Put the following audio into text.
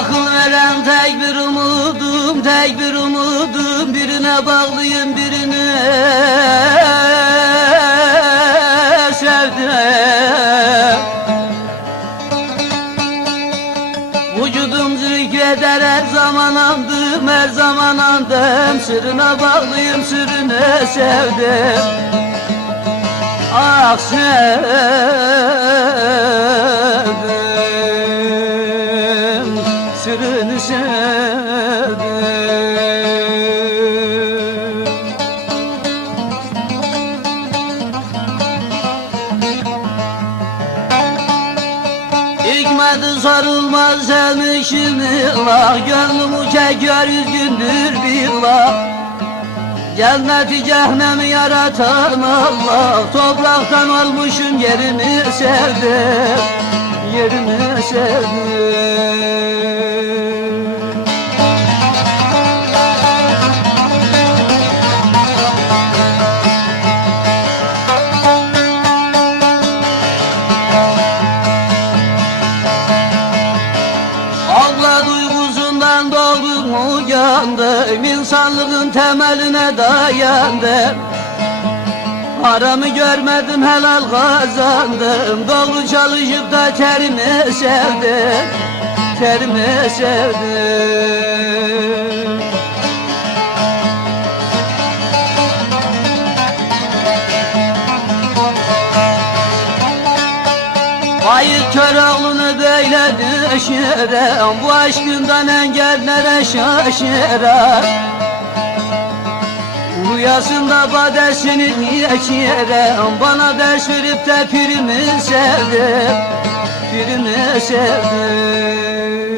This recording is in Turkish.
Akıl veren tek bir umudum, tek bir umudum. Birine bağlıyım, birini sevdim. Vücudum zikreder her zaman andım, her zaman andım Sırrına bağlıyım, sırrını sevdim. Ah sevdim Sırrını sevdim Hikmeti sarılmaz sevmişim Allah Gönlümü çekiyor yüz gündür billah Cenneti cehennemi yaratan Allah Topraktan olmuşum yerimi sevdim Yerimi sevdim uyandım İnsanlığın temeline dayandım Haramı görmedim helal kazandım. Doğru çalışıp da terimi sevdim Terimi sevdim Hayır kör oğlunu böyle düşürem Bu aşkından engellere şaşırem Rüyasında badesini içirem Bana ders verip de pirimi sevdim Pirimi sevdim